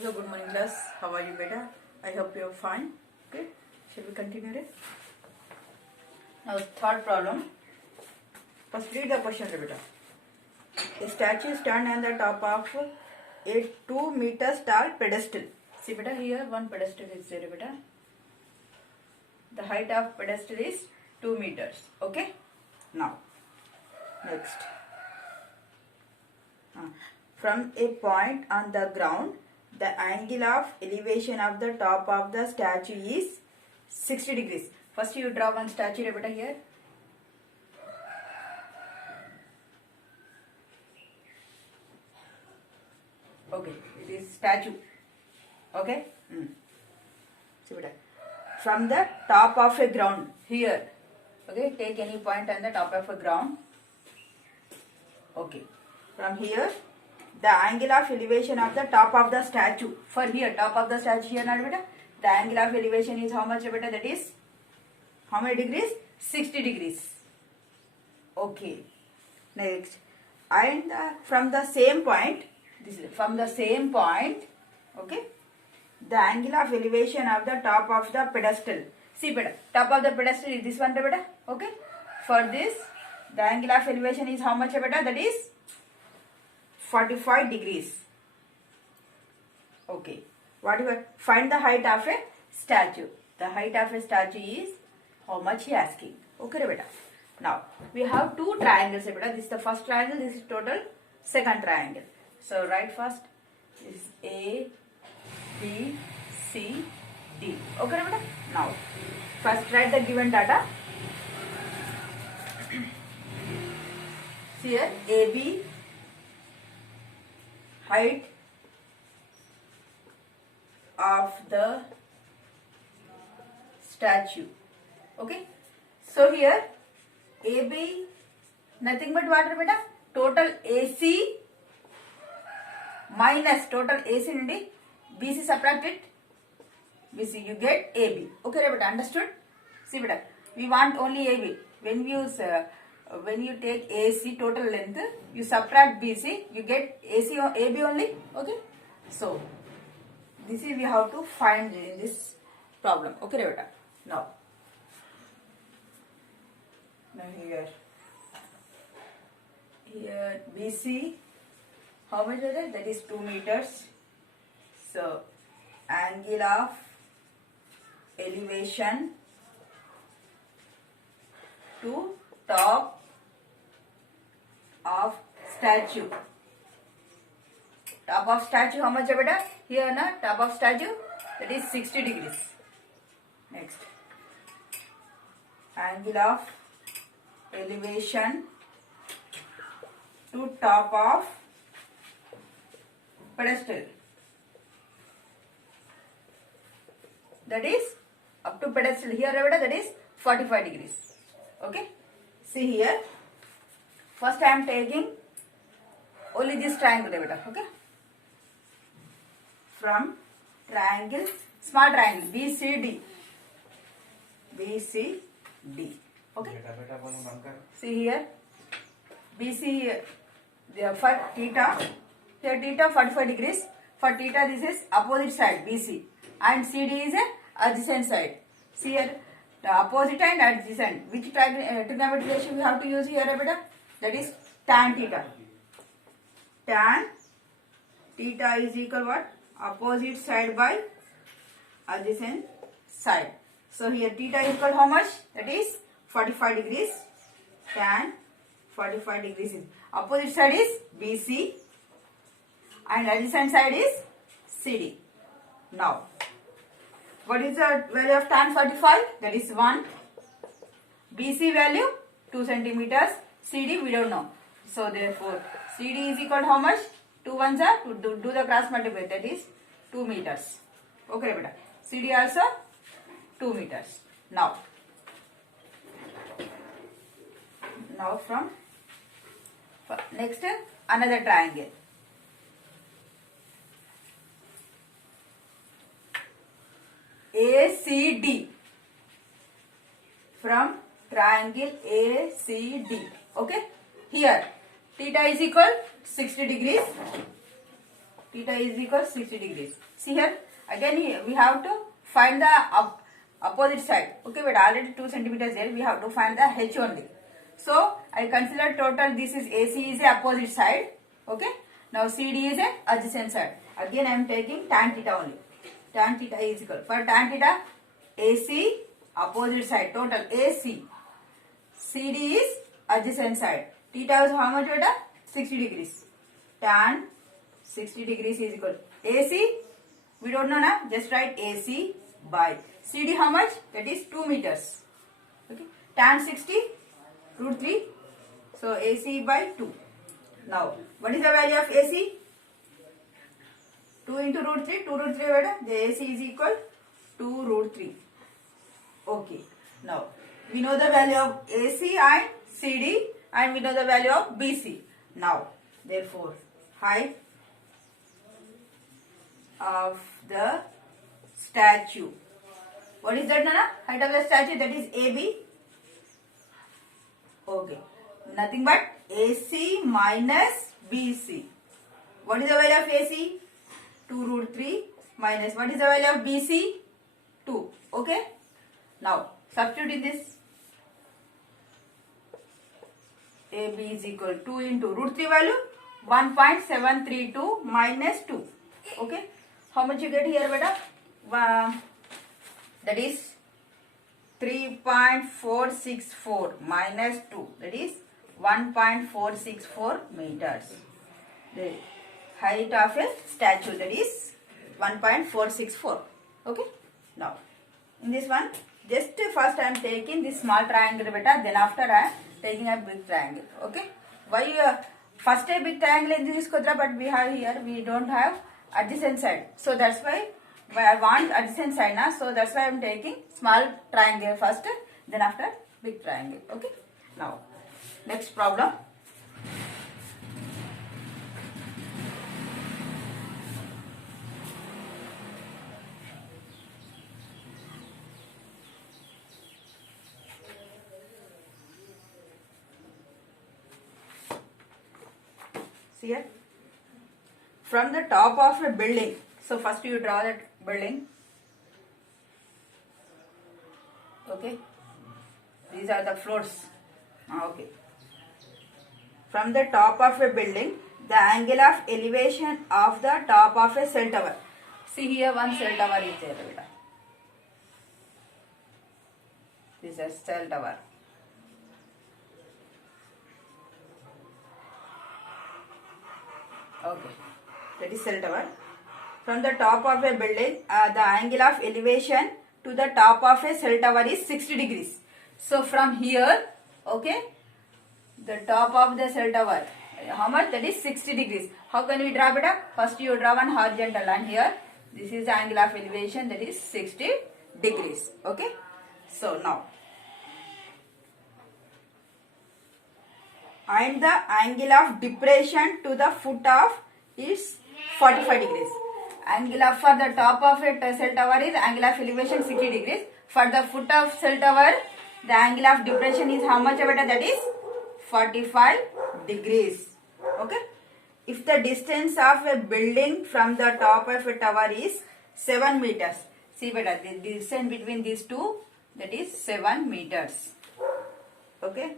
Hello, good morning class. How are you, beta? I hope you are fine. Okay, shall we continue it? Now, third problem. First, read the question, beta. A statue stands on the top of a 2 meters tall pedestal. See, beta, here one pedestal is there, beta. The height of pedestal is 2 meters. Okay. Now, next. From a point on the ground, the angle of elevation of the top of the statue is 60 degrees. First you draw one statue beta here. Okay, it is statue. Okay. See beta. From the top of a ground here. Okay, take any point on the top of a ground. Okay. From here, the angle of elevation of the top of the statue. For here, top of the statue here, not beta. The angle of elevation is how much beta? That is how many degrees? 60 degrees. Okay. Next, and from the same point, this is from the same point. Okay. The angle of elevation of the top of the pedestal. See beta, top of the pedestal is this one beta. Okay. For this, the angle of elevation is how much beta? That is 45 degrees. Okay. Whatever. Find the height of a statue. The height of a statue is how much he asking. Okay, beta. Now we have two triangles, beta. This is the first triangle. This is total second triangle. So write first. This is A, B, C, D. Okay, beta. Now first write the given data. See here AB height of the statue. Okay. So here AB nothing but what beta? Total AC minus total AC nundi BC subtract it. BC you get AB. Okay beta, understood? See beta, we want only AB. When we use when you take AC total length, you subtract BC, you get AC or AB only. Okay. So this is we have to find in this problem. Okay, beta. Now here BC, how much is it? That is 2 meters. So angle of elevation to top of statue. Top of statue, how much beta? Here na top of statue, that is 60 degrees. Next, angle of elevation to top of pedestal, that is up to pedestal here beta, that is 45 degrees. Okay. See here. First I am taking only this triangle beta. Okay. From triangle, small triangle BCD. BCD. Okay. See here. BC here. For theta. Here theta 45 degrees. For theta this is opposite side BC. And CD is a adjacent side. See here. The opposite and adjacent. Which trigonometric ratio we have to use here beta? That is tan theta. Tan theta is equal what? Opposite side by adjacent side. So here theta is equal how much? That is 45 degrees. Tan 45 degrees is opposite side is BC and adjacent side is CD. Now what is the value of tan 45? That is 1. BC value 2 centimeters. CD we don't know. So therefore CD is equal to how much? 2 ones are to do the cross multiply, that is 2 meters. Okay beta. CD also 2 meters. Now from next another triangle. ACD. From triangle ACD. Okay. Here theta is equal 60 degrees. theta is equal 60 degrees. See here, again we have to find the opposite side. Okay, but already 2 centimeters there, we have to find the h only. So I consider total, this is AC is a opposite side. Okay, now CD is a adjacent side. Again I am taking tan theta only. Tan theta is equal, for tan theta, AC opposite side, total AC. CD is adjacent side. Theta is how much beta? 60 degrees. Tan 60 degrees is equal. AC, we don't know now, just write AC by CD how much? That is 2 meters. Okay. Tan 60, root 3. So AC by 2. Now, what is the value of AC? 2 into root 3, 2 root 3 beta. The AC is equal 2 root 3. Okay. Now, we know the value of AC and CD and we know the value of BC. Now, therefore, height of the statue. What is that, Nana? Height of the statue, that is AB. Okay. Nothing but AC minus BC. What is the value of AC? 2 root 3 minus, what is the value of BC? 2. Okay. Now, substitute in this. AB is equal to 2 into root 3 value 1.732 minus 2. Okay. How much you get here, beta? That is 3.464 minus 2. That is 1.464 meters. The height of a statue, that is 1.464. Okay. Now, in this one, just first I am taking this small triangle beta, then after I am taking a big triangle. Okay. Why first a big triangle in this kodra, but we have here, we don't have adjacent side. So that's why I want adjacent side now. So that's why I am taking small triangle first, then after big triangle. Okay. Now, next problem. See here, from the top of a building. So first you draw that building. Okay, these are the floors. Okay, from the top of a building, the angle of elevation of the top of a cell tower. See here, one cell tower is there. This is a cell tower. Okay, that is cell tower. From the top of a building, the angle of elevation to the top of a cell tower is 60 degrees. So from here, okay, the top of the cell tower, how much? That is 60 degrees. How can we draw beta? First you draw one horizontal line here. This is the angle of elevation, that is 60 degrees. Okay. So now, and the angle of depression to the foot of is 45 degrees. Angle of for the top of a cell tower is angle of elevation 60 degrees. For the foot of cell tower, the angle of depression is how much beta? That is 45 degrees. Okay. If the distance of a building from the top of a tower is 7 meters. See beta, the distance between these two, that is 7 meters. Okay.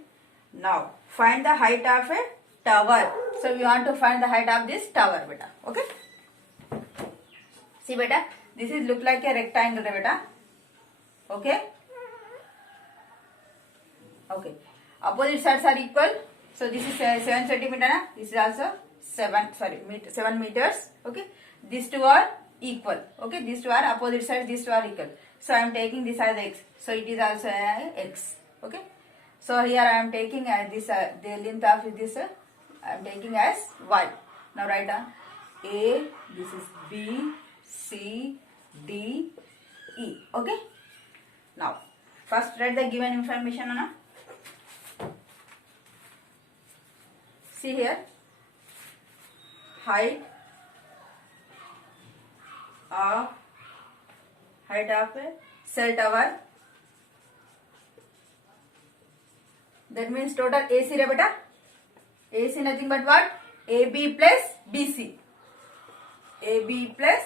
Now, find the height of a tower. So, we want to find the height of this tower, beta. Okay. See, beta, this is look like a rectangle, beta. Okay. Okay. Opposite sides are equal. So, this is 7 centimeter. This is also 7 meters. Okay. These two are equal. Okay. These two are opposite sides. These two are equal. So, I am taking this as x. So, it is also x. Okay. So here I am taking this the length of this I am taking as y. Now write down A, this is B, C, D, E. Okay. Now first write the given information. Anna. See here, height of a cell tower. That means total AC re beta. AC nothing but what? AB plus BC. AB plus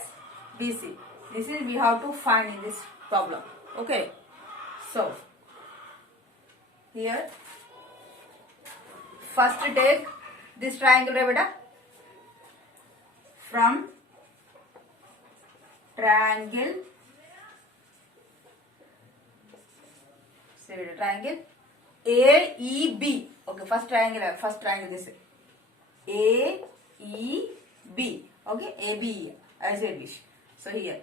BC. This is we have to find in this problem. Okay. So here first take this triangle beta. From triangle, say triangle AEB. Okay, first triangle this AEB. Okay, AB as you wish. So here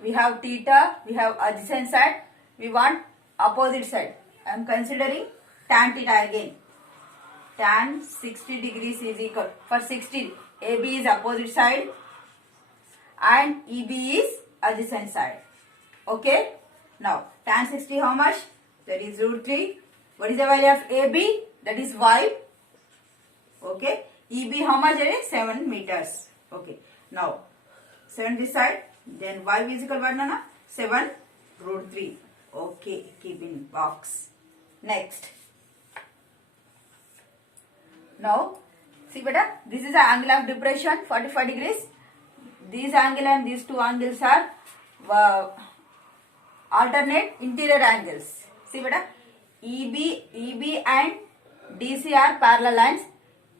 we have theta, we have adjacent side, we want opposite side. I am considering tan theta again. Tan 60 degrees is equal, for 60 AB is opposite side and EB is adjacent side. Okay. Now tan 60 how much? That is root 3. What is the value of AB? That is y. Okay. EB how much? It is 7 meters. Okay. Now 7 this side. Then y is equal to what? 7 root 3. Okay. Keep in box. Next. Now see beta, this is the angle of depression 45 degrees. This angle and these two angles are alternate interior angles. See beta, EB and DC are parallel lines.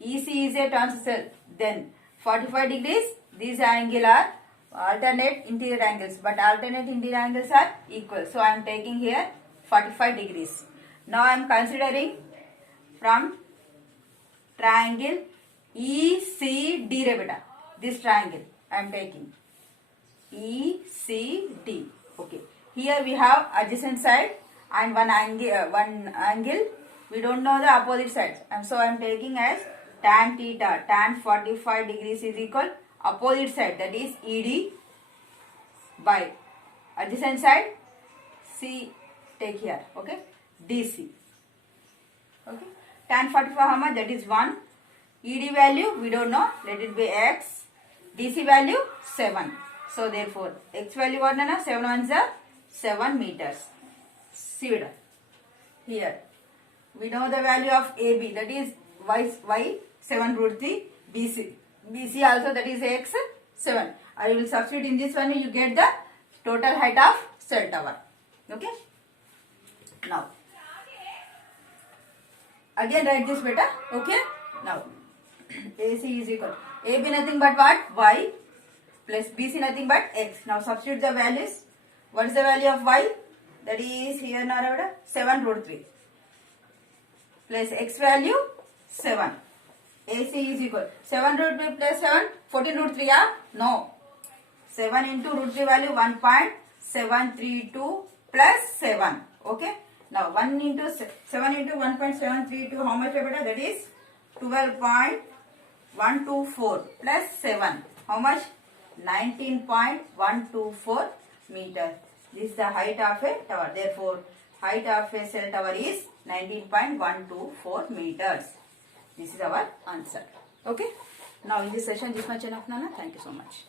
EC is a transversal. Then 45 degrees, these angle are alternate interior angles, but alternate interior angles are equal. So I am taking here 45 degrees. Now I am considering from triangle ECD beta. This triangle I am taking ECD. Okay. Here we have adjacent side and one angle. We don't know the opposite sides, and so I am taking as tan theta. Tan 45 degrees is equal opposite side, that is ED, by adjacent side C. Take here. Okay. DC. Okay. Tan 45 how much? That is 1. ED value we don't know. Let it be X. DC value 7. So therefore X value what? 7 ones are 7 meters. See it here. We know the value of AB, that is y 7 root 3. BC also, that is X 7. I will substitute in this one. You get the total height of cell tower. Okay. Now again write this beta. Okay. Now AC is equal AB nothing but what? Y plus BC nothing but X. Now substitute the values. What is the value of Y? That is here now 7 root 3 plus X value 7. AC is equal 7 root 3 plus 7 14 root 3. No. 7 into root 3 value 1.732 plus 7. Okay. Now 1 into 7 into 1.732 how much beta? That is 12.124 plus 7. How much? 19.124 meter. This is the height of a tower. Therefore, height of a cell tower is 19.124 meters. This is our answer. Okay. Now in this session, this much enough, Nana. Thank you so much.